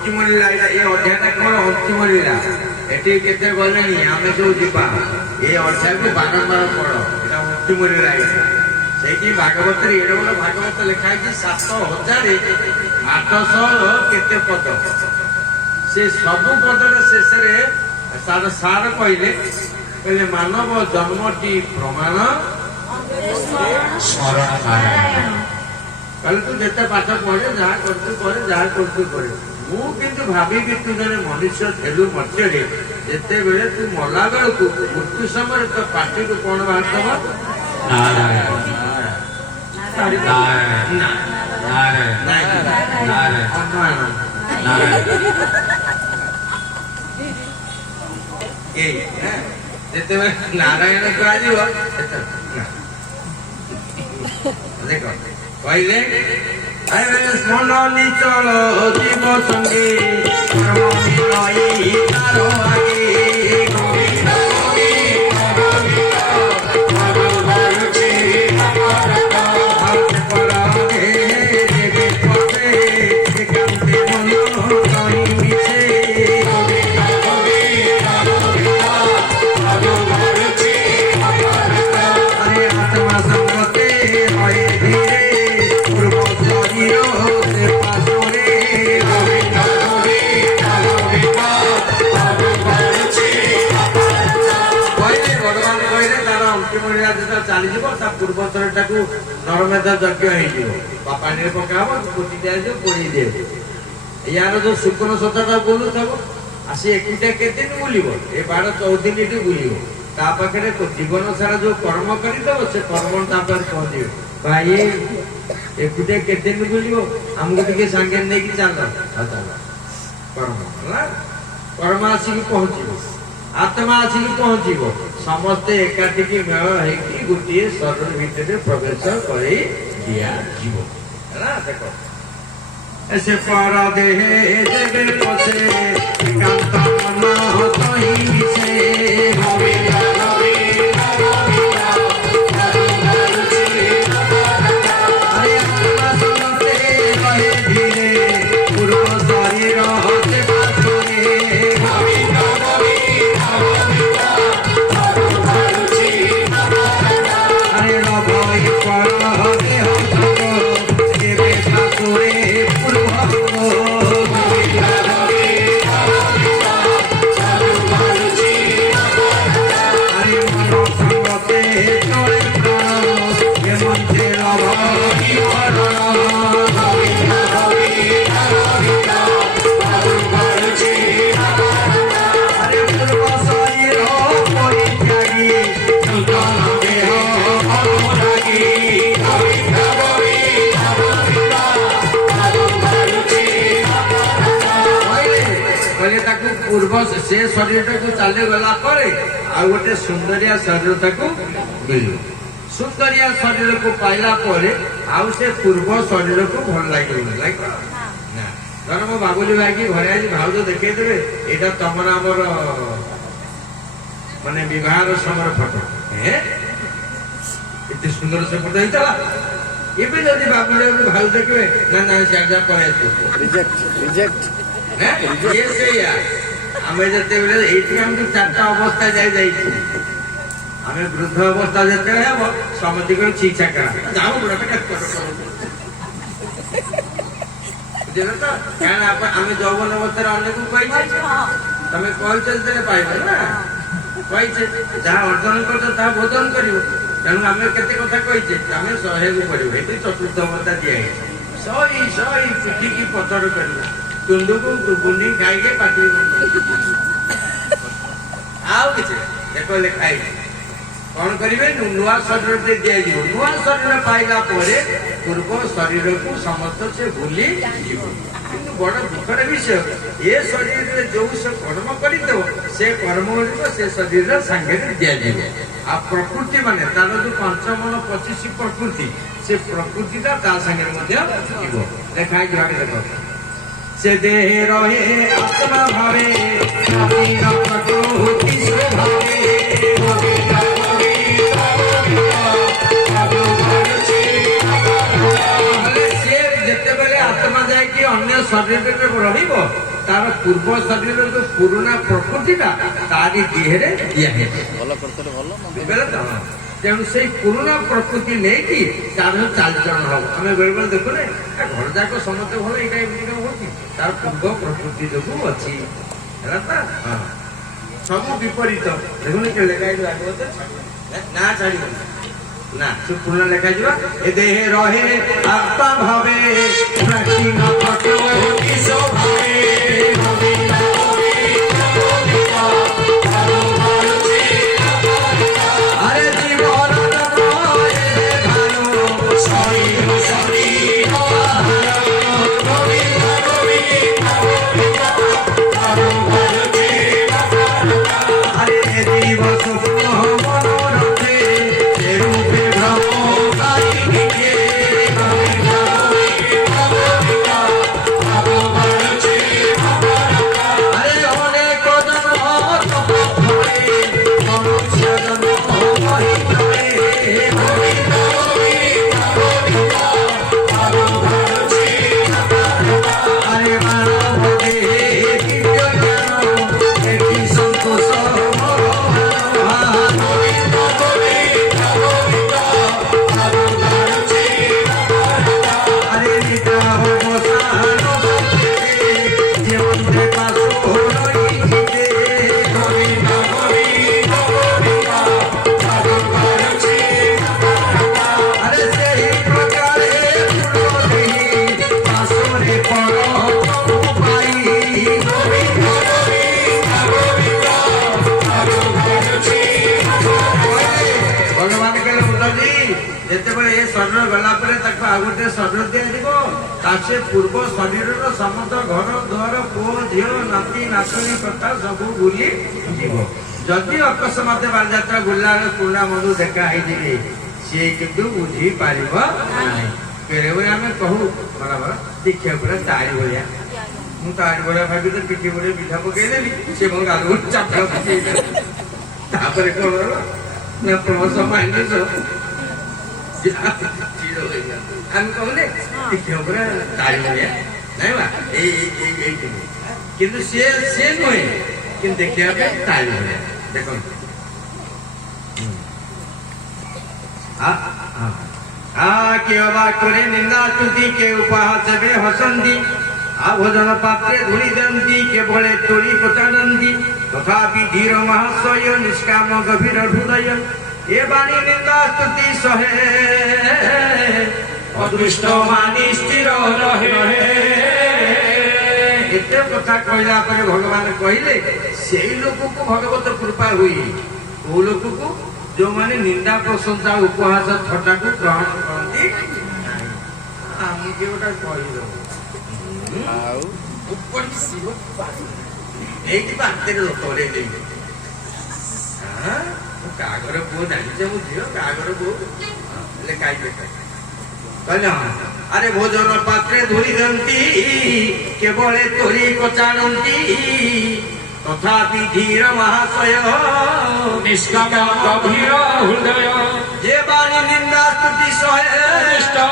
अंतिम लीला ये अध्याय कौन अंतिम लीला एटी केते गलेनी आमे सब जीवा ये अध्याय को बारंबार पढ़ एटा अंतिम लीला सेठी भागवत रे एडो बड़ भागवत लिखा है 7800 केते पद से सब पदर शेष रे सार कहले कहले मानव जन्मटी प्रमाण स्मरण कल तू जिते पाठ पढ़े जहाँ करतु करे जहाँ करतु करे मु किंतु भाभी तू जने मनुष्य थेलु मर्त्य जिते बेले तू मला बेल को मृत्यु समय तो पार्टी को कौन बाहर दब जिते नारायण कह देख कहले स्मरणी चल जीव संगे चली पूर्वतर नरमेध यज्ञ पानी पकाब पोटी दिया पोड़ी दिए यार जो शुक्र सतटा बोलू थब आसी एकुटिया केते दिन बुलिब ए 12-14 बुलिब ता पाखे जीवन सारा जो कर्म करदब से कर्म पहुंचे भाई एकुटिया केते दिन बुलिब आमको टे सांगे नहीं कि चल कर्म कर्म आसिक पहुंचब आत्मा आसिक पहुंचब समस्ते एकाठी मेल होगी गोटे शरीर भितर प्रवेश कर दिया जीव है देख ऐसे पर देहे देवे पसे एकांत मन तहि मिसे पूर्व से शरीर को चली गला आ गोटे सुंदरिया शरीर मिल सुंदरिया शरीर को पाइला आउ से पूर्व शरीर को भल लगे धर मो बाबुली भाई की घरे आज भाज देखे देवे यहाँ तुम आमर माने विवाह समय फोटो इतने सुंदर से फोटो होता एवं जब बाबुली भाव देखिए ना ना से आमे जते बेले एठी हम चारटा अवस्था जाई आमे वृद्ध अवस्था जते हेबो समति को ठीक ठाक करा जाओ बड़ा बेटा जेना तो कान आमे जौवन अवस्था रे अन्य को कहि तमे कॉल चलते पाइबो ना कहि जहाँ अर्जन करत ता भोजन करियो तेणु आमे केते कथा कहि आमे सहे को पड़िबो एठी चतुर्थ अवस्था दिया सही सही पिठी की पत्थर करियो तुंडू को गुंडी खाई के पाटी आओ किछ देखो लिखाई कौन करिवे नुआ शरीर दे दिया जीव नुआ शरीर पाइला परे पूर्व शरीर को समस्त से भूली जीव किंतु बड़ दुखर विषय ये शरीर रे जो से कर्म करितो से कर्म को से शरीर संगे दिया जीव आ प्रकृति माने तार जो पंचमन 25 प्रकृति से प्रकृति ता संगे मध्ये जीव देखाई जाके देखो से देह रहे आत्मा भावे शरीर प्रकृति स्वभावे से जेते बेले आत्मा जाय कि अन्य शरीर में रहिबो ତାର ପୂର୍ବ ଶରୀରର ଯୋଉ ପୁରୁଣା ପ୍ରକୃତିଟା ତାରି ଦେହରେ ଦିଆହେଇଛି। ବୁଝିପାରିଲେ ତ? ତେଣୁ ସେଇ ପୁରୁଣା ପ୍ରକୃତି ନେଇକି ତାର ଚାଲିଚଳନ ହବ। ଆମେ ବେଳେବେଳେ ଦେଖୁନେ ଘର ଯାକ ସମସ୍ତେ ଭଲ, ଏଇଟା ଏମିତି କଣ ହଉଛି, ତାର ପୂର୍ବ ପ୍ରକୃତି ଯୋଗୁ ଅଛି। ହେଲା ତ? ହଁ, ସବୁ ବିପରୀତ। ଦେଖୁନ କେ ଲେଖା ନା ଛାଡ଼ିବ ନା, ସେ ପୁରୁଣା ଲେଖାଯିବ। ଏ ଦେହେ ରହେ ଆତ୍ମା ଭାବେ ପ୍ରାଚୀନ ପ୍ରକୃତି ସ୍ୱଭାବେ। আরে জীবন ଯେତେବେଳେ ଏ ଶରୀର ଗଲା ପରେ ତାକୁ ଆଉ ଗୋଟେ ଶରୀର ଦିଆଯିବ। ତା ସେ ପୂର୍ବ ଶରୀରର ସମସ୍ତ ଘର ଦ୍ୱାର ପୁଅ ଝିଅ ନାତି ନାତୁଣୀ କଥା ସବୁ ବୁଲି ଯିବ। ଯଦି ଅକସ୍ମାତ ବାଲିଯାତ୍ରା ବୁଲିଲା ବେଳେ ପୁରୁଣା ବନ୍ଧୁ ଦେଖା ହେଇଯିବେ, ସିଏ କିନ୍ତୁ ବୁଝିପାରିବ ନାହିଁ। ବେଳେବେଳେ ଆମେ କହୁ ବରାବର ଦେଖିବା ପୁରା ତାରି ଭଳିଆ, ମୁଁ ତାରି ଭଳିଆ ଭାବି ତ ପିଠି ଭଳିଆ ପିଠା ପକେଇଦେଲି, ସେ ମୋ ଗାଲ ଚାପା ପକେଇଦେଲି। ତାପରେ କଣ ନା ପ୍ରମୋସ ମାଇନସ ଆମେ କହୁନେ ଦେଖିବା ପୁରା ତାରି ଭଳିଆ ନାଇଁ ବା, କିନ୍ତୁ ସିଏ ନୁହେଁ, କିନ୍ତୁ ଦେଖିବା ପାଇଁ ତାରି ଭଳିଆ। ଦେଖନ୍ତୁ କିଏ ଅବା କରେ ନିନ୍ଦା ସ୍ତୁତି, କେ ଉପହାସ ବେ ହସନ୍ତି, ଭୋଜନ ପାତ୍ରେ ଧୂଳି ଦିଅନ୍ତି, କେବଳେ ତୋଳି ପଚାରନ୍ତି। ତଥାପି ଧୀର ମହାଶୟ ନିଷ୍କାମ ଗଭୀର ହୃଦୟ, ଏ ବାଣୀ ନିନ୍ଦା ସ୍ତୁତି ସହେ, ଅଦୃଷ୍ଟ ମାନି ସ୍ଥିର ରହେ। ଏତେ କଥା କହିଲା ପରେ ଭଗବାନ କହିଲେ ସେଇ ଲୋକକୁ ଭଗବତ କୃପା ହୁଏ। କୋଉ ଲୋକକୁ? ଯୋଉମାନେ ନିନ୍ଦା ପ୍ରଶଂସା ଉପହାସ ଥଟ୍ଟାକୁ ଗ୍ରହଣ କରନ୍ତି। ଆମକୁ ଗୋଟେ କହିଦବ ଏଇଠି ବାତ୍ୟାରେ ଲୋକ ଓରେଇଦେବି। କାହାଘର ପୁଅ ଜାଣିଛ ମୁଁ ଝିଅ, କାହାଘର ପୁଅ ହେଲେ କାହିଁକି କହିଲେ ହଁ। ଆରେ ଭୋଜନ ପାତ୍ରେ ଧରି ଦିଅନ୍ତି, କେବଳେ ତୋଳି କଚାଡ଼ନ୍ତି। ତଥାପି ଧୀର ମହାଶୟ ନିଷ୍କାମ ଗଭୀର ହୃଦୟ, ଯେ ବାଣୀ ନିନ୍ଦା ସ୍ତୁତି ସହେ,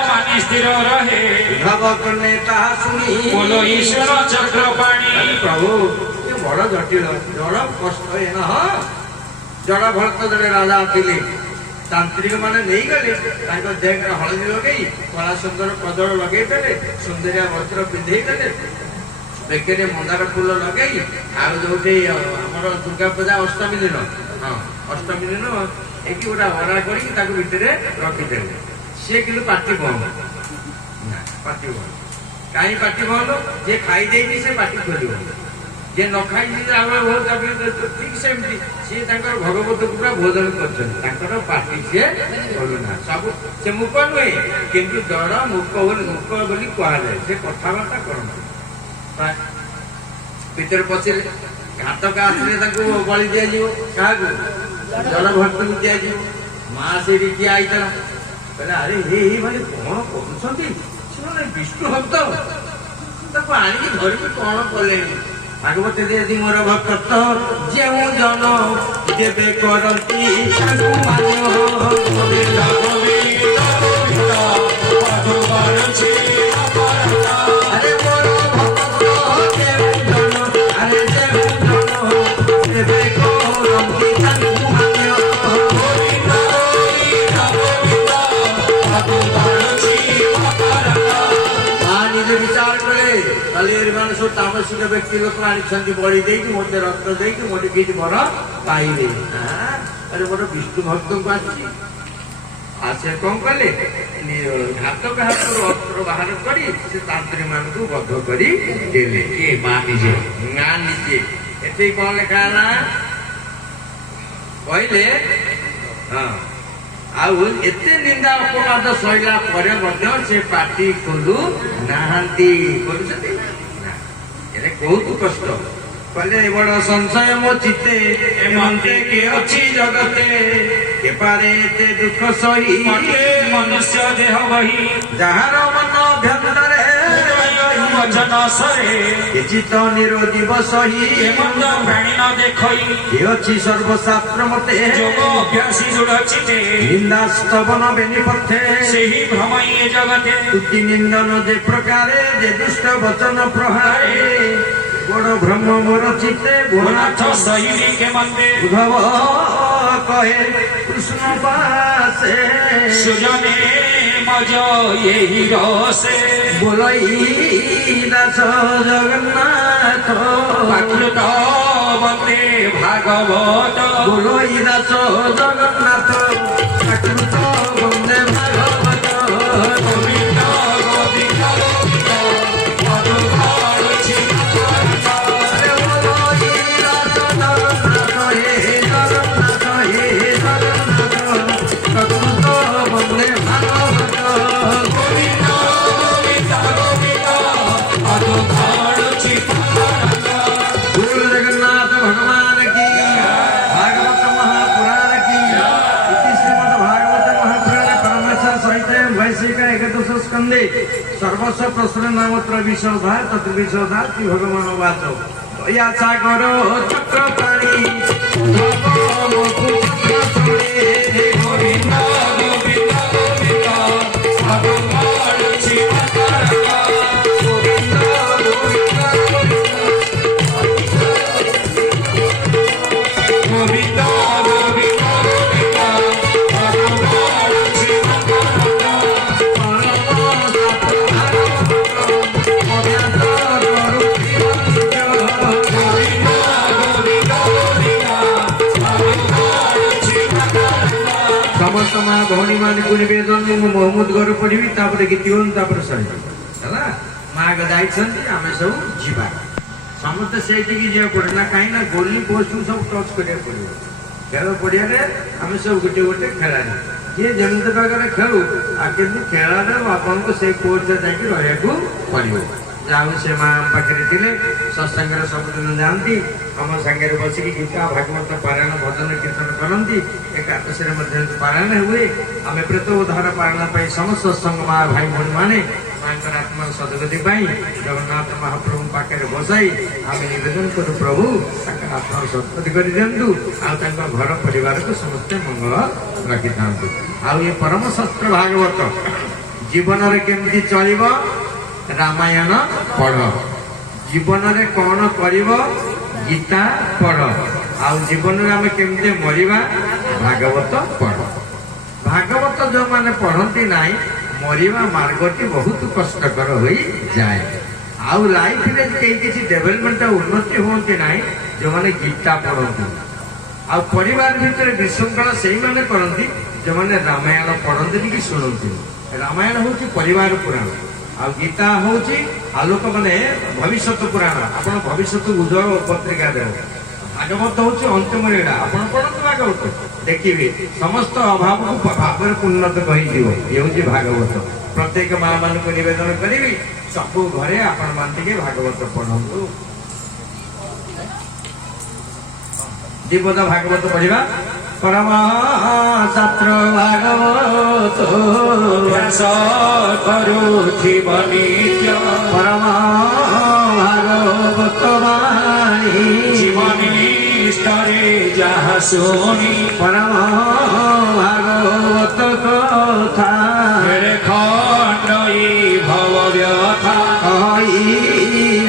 ମାନି ସ୍ଥିର ରହେ। ଭାବ କଲେ ତାହା ଶୁଣି ବୋଲ ଈଶ୍ୱର ଚକ୍ରପାଣି। ପ୍ରଭୁ ଏ ବଡ ଜଟିଳ ଜଳ କଷ୍ଟ ଏ ନହ। ଜଳ ଭରତ ଜଣେ ରାଜା ଥିଲେ, ତାନ୍ତ୍ରିକ ମାନେ ନେଇଗଲେ ତାଙ୍କ ଦେହରେ ହଳଦୀ ଲଗେଇ କଳା ସୁନ୍ଦର କଜଳ ଲଗେଇଦେଲେ, ସୁନ୍ଦରିଆ ବସ୍ତ୍ର ପିନ୍ଧେଇ ଦେଲେ, ବେକରେ ମନ୍ଦାର ଫୁଲ ଲଗେଇ, ଆଉ ଯୋଉଠି ଆମର ଦୁର୍ଗା ପୂଜା ଅଷ୍ଟମୀ ଦିନ, ହଁ ଅଷ୍ଟମୀ ଦିନ ଏଠି ଗୋଟେ ଅରା କରିକି ତାକୁ ଭିତରେ ରଖିଦେଲେ। ସିଏ କିନ୍ତୁ ପାଟି ବନ୍ଦ, ନା ପାଟି ବନ୍ଦ। କାହିଁ ପାଟି ବନ୍ଦ? ଯିଏ ଖାଇ ଦେଇଛି ସେ ପାଟି ଖୋଲିବ, ଯିଏ ନ ଖାଇଛି ଠିକ ସେମିତି ସିଏ ତାଙ୍କର ଭଗବତ ପୁରା ଭୋଜନ କରିଛନ୍ତି, ତାଙ୍କର ପାଟି ସିଏ ଖୋଲୁନା। ସବୁ ସେ ମୁକ ନୁହେଁ, କିନ୍ତୁ ଜଡ ମୁକ ବୋଲି କୁହାଯାଏ। ସେ କଥାବାର୍ତ୍ତା କରନ୍ତି। ଭିତରେ ପଶିଲେ ଘାତକ ଆସିଲେ ତାଙ୍କୁ ବଳି ଦିଆଯିବ। କାହାକୁ? ଜଳ ଭକ୍ତକୁ ଦିଆଯିବ। ମା ସେଇଠି ଠିଆ ହେଇଥିଲା, କହିଲେ ଆରେ ଏଇ ଭାଇ କଣ କରୁଛନ୍ତି? ସେମାନେ ବିଷ୍ଣୁ ଭକ୍ତ, ତାକୁ ଆଣିକି ଧରିକି କଣ କଲେଣି? ଭାଗବତ ଦିଆଦି ମୋର ଭକ୍ତ ଯେଉଁ ଜନ ଯେବେ କରନ୍ତି ତାକୁ ମାନ। ଆରେ ମୋର ଭକ୍ତ ଯେଉଁ ଜନ ବଳି ମାନେ ସବୁ ତାମସିକ ବ୍ୟକ୍ତି ଲୋକ ଆଣିଛନ୍ତି ବଳି ଦେଇକି ମୋତେ ରକ୍ତ ଦେଇକି ମୋତେ କିଛି ବର ପାଇବେ। ଆରେ ମୋର ବିଷ୍ଣୁ ଭକ୍ତଙ୍କୁ ଆସିଛି। ଆଉ ସେ କଣ କଲେ ଘାତକ ହାତରୁ ଅସ୍ତ୍ର ବାହାର କରି ସେ ତାନ୍ତ୍ରୀ ମାନଙ୍କୁ ବଧ କରି ଦେଲେ। କିଏ ମା ନିଜେ? ନା ନିଜେ। ଏଠି କଣ ଲେଖା ହେଲା କହିଲେ ହଁ ଆଉ ଏତେ ନିନ୍ଦା ଅପବାଦ ସହିଲା ପରେ ମଧ୍ୟ ସେ ପାଟି ଖୋଲୁ ନାହାନ୍ତି। କରୁଛନ୍ତି ନା ଏରେ ବହୁତ କଷ୍ଟ। କହିଲେ ବଡ ସଂଶୟ ମୋ ଚିତ୍ତେ ଏମନ୍ତେ କିଏ ଅଛି ଜଗତେ ଏପାରେ ଏତେ ଦୁଃଖ ସହି ମତେ ମନୁଷ୍ୟ ଦେହ ବହି ଯାହାର ମନ ଅଭ୍ୟନ୍ତରେ ବଚନ ସରେ କିଛି ତ ନିରୋଜୀବ ସହି ଏମନ୍ତ ପ୍ରାଣୀ ନ ଦେଖଇ ଏ ଅଛି ସର୍ବଶାସ୍ତ୍ର ମତେ ଯୋଗ ଅଭ୍ୟାସୀ ଦୃଢ଼ ଚିତେ ନିନ୍ଦା ସ୍ତବନ ବେନିପଥେ ସେହି ଭ୍ରମ ଏ ଜଗତେ ତୁତି ନିନ୍ଦନ ଯେ ପ୍ରକାରେ ଯେ ଦୁଷ୍ଟ ବଚନ ପ୍ରହାରେ ବଡ଼ ଭ୍ରମ ମୋର ଚିତ୍ତେ ଭୁବନାଥ ସହିଲି କେମନ୍ତେ ଉଦ୍ଧବ କହେ କୃଷ୍ଣ ପାଶେ ସୁଜନେ ମଜ ଏହି ରସେ ବୋଲଇ ଦାସ ଜଗନ୍ନାଥ ପାକୃତ ବନ୍ଦେ ଭାଗବତ ବୋଲଇ ଦାସ ଜଗନ୍ନାଥ ଆକୃତ ବନ୍ଦେ ଭାଗବତ ଗୋବିନ୍ଦ ଗୋବିନ୍ଦ ଗୋବିନ୍ଦ ମଧୁକରୁଛି ଆରେ ବୋଲଇ ଦାସ ଜଗନ୍ନାଥ ହେ ଜଗନ୍ନାଥ ହେ ଜଗନ୍ନାଥ ଆକୃତ ବନ୍ଦେ ଭାଗବତ ଗୋବିନ୍ଦ ଗୋବିନ୍ଦ ଗୋବିନ୍ଦ ମଧୁକରୁଛି बोल जगन्नाथ भगवान की भागवत महापुराण की इति श्रीमद् भागवत महापुराण परमेश्वर सहित वैशिक एकादश स्कंदे सर्वस्व प्रश्न नाम त्रविशोधा तत्विशोधा श्री भगवान वाच या सागर चक्रपाणी गोविन्द गोविन्द गोविन्द मधुकरुछि गोविन्द गोविन्द गोविन्द मधुकरुछि गोविन्द गोविन्द गोविन्द मधुकरुछि समस्त माँ भौणी मान को निवेदन मु महमूद घर पढ़ी तापर गीति सर है माँ गदाई आम सब जीवा समस्ते से जा पड़े ना कहीं ना गोली पोस्ट सब टच करा पड़ो खेल पड़िया आम सब गोटे गोटे खेलाड़ी किए जमी प्रकार खेलु कि खेल आपन को से पोस्ट जाकि रहा पड़ो जाऊ से माँ पाखे थे सत्संग सबुदिन जाती आम सागर बसिक गीता भागवत पारायण भजन कीर्तन करती एकादशी पारायण हुए आम प्रेत उद्धार पारायण समस्त सत्संग माँ भाई भौणी मैंने माँ आत्मा सदगति जगन्नाथ महाप्रभु पाखे बसाई आम निवेदन करूँ प्रभु आत्मा सदगति कर दिंतु घर परिवार को समस्ते मंगल रखि था आउ ये परम शास्त्र भागवत जीवन में केमती चल रामायण पढ़ जीवन में कौन कर गीता पढ़ आउ जीवन में आम केमती मरिबा भागवत पढ़ भागवत जो मैंने पढ़ती ना मरिबा मार्गटी बहुत कष्टकर हो जाए आउ लाइफ में कहीं किसी डेवलपमेंट उन्नति होती ना जो मैंने गीता पढ़ती आउ परिवार भितर विशृंखला से मैंने करती जो मैंने रामायण पढ़ती कि शुणती रामायण हूँ परिवार पुराण आ गीता हूँ आलोक माने भविष्य पुराण आप भविष्य उज्जवल पत्रिका देव भागवत हूँ अंतिम लीला आप पढ़ते भागवत देखिए समस्त अभाव को भाव उन्नत कही ये हूँ भागवत प्रत्येक माँ मान को निवेदन करी सब घरे आपण मान भागवत पढ़ु दीपद भागवत पढ़ा परम शास्त्र भागवत व्यास करुथिब नित्य परम भागवत वाणी जीवनी स्तरे जहाँ सुनी परम भागवत कथा मेरे खंडई भव व्यथा कही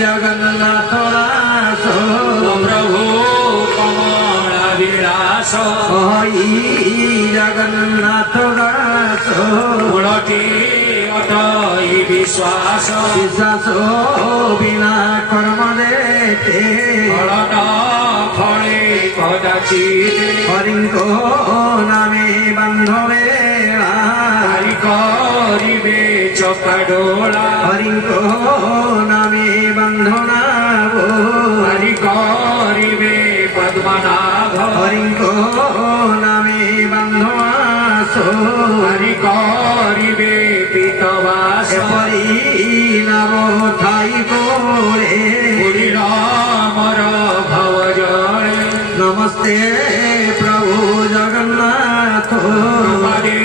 जगन्नाथ दास प्रभु कमला विलास कही जगन्नाथ दास गुणकी ଅଟଇ ବିଶ୍ୱାସ ବିଶ୍ୱାସ ବିନା କର୍ମ ଦେତେ ଫଳ ନ ଫଳେ କଦାଚିତ୍ ହରିଙ୍କ ନାମେ ବାନ୍ଧବେଳା ହରି କରିବେ ଚକାଡୋଳା ହରିଙ୍କ ନାମେ ବାନ୍ଧନାବ ହରି କରିବେ ପଦ୍ମନାଭ ହରିଙ୍କ ନାମେ ବାନ୍ଧମାସ ହରି କରିବେ ପୀତବାସ ଏପରି ନାମ ଥାଇ କୋଳେ ପୁରୀ ରାମର ଭବ ଜଳେ ନମସ୍ତେ ପ୍ରଭୁ ଜଗନ୍ନାଥ ନମରେ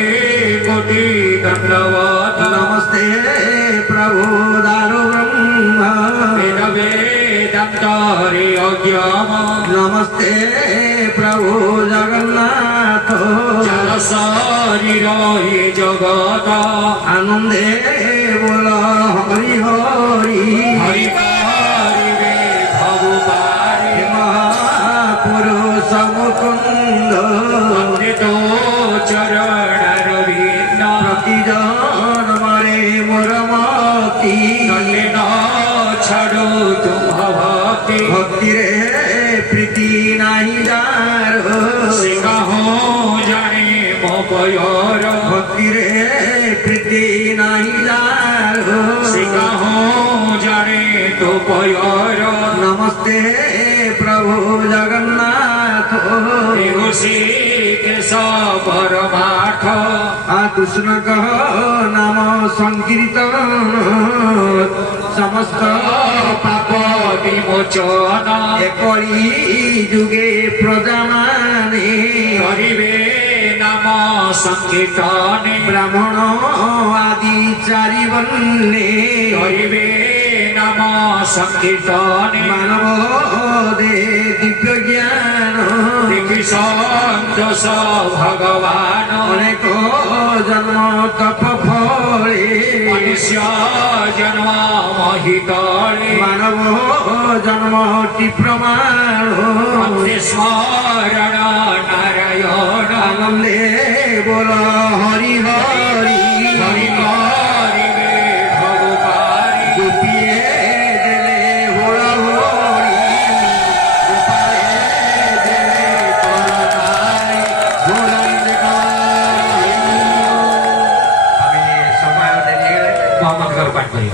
କୋଟି ଦଣ୍ଡବତ ନମସ୍ତେ ପ୍ରଭୁ ଦାରୁ ବ୍ରହ୍ମ ବେଦ ବେଦାନ୍ତରେ ଅଜ୍ଞମ ନମସ୍ତେ ପ୍ରଭୁ ଜଗନ୍ନାଥ ଚାର ଶରୀର ଏ ଜଗତ ଆନନ୍ଦେ ବୋଲ ହରି ହରି ହରି କରିବେ ଭବୁ ପାରେ ମହାପୁରୁଷ ମୁକୁନ୍ଦ ଅନ୍ତେ ତୋ ଚରଣର ଭିନ୍ନ ପ୍ରତି ଜନ୍ମରେ ମୋର ମତି ନଲେ ନ ଛାଡୁ ତୁମ୍ଭ ଭକ୍ତି ଭକ୍ତିରେ ପ୍ରୀତି ନାହିଁ ଯାର ସେ କାହୁ ଜାଣେ ମୋ ପୟର ଭକ୍ତିରେ ପ୍ରୀତି ନାହିଁ ଯାର ସେ କାହୁ ଜାଣେ ତୋ ପୟର ନମସ୍ତେ ପ୍ରଭୁ ଜଗନ୍ନାଥ ଦେହୁ ଶ୍ରୀକେଶ ପରମାର୍ଥ କୃଷ୍ଣଙ୍କ ନାମ ସଂକୀର୍ତ୍ତନ ସମସ୍ତ ପାପ ବିମୋଚନ ଏକଳି ଯୁগে ପ୍ରଜାମାନେ କରିବେ নাম সংকীর্তনে ব্রাহ্মণ আদি চারি বন্যে করিবে নাম সংকীর্তনে মানব দে দিব্য জ্ঞান দেখি সন্তোষ ভগবান অনেক জন্ম তপ ফলে মনুষ্য জন্ম মহিতলে মানব জন্মটি প্রমাণ স্মরণ নারায়ণ আনন্দে বল হরি হরি হরি করিবে ভগবান গোপিয়ে দেলে হোড়া হোড়ি গোপালে দেলে করতাই ঘোড়াই দেখাই। আমি সময় দেরি হয়ে গেলে মোহাম্মদ পাঠ করি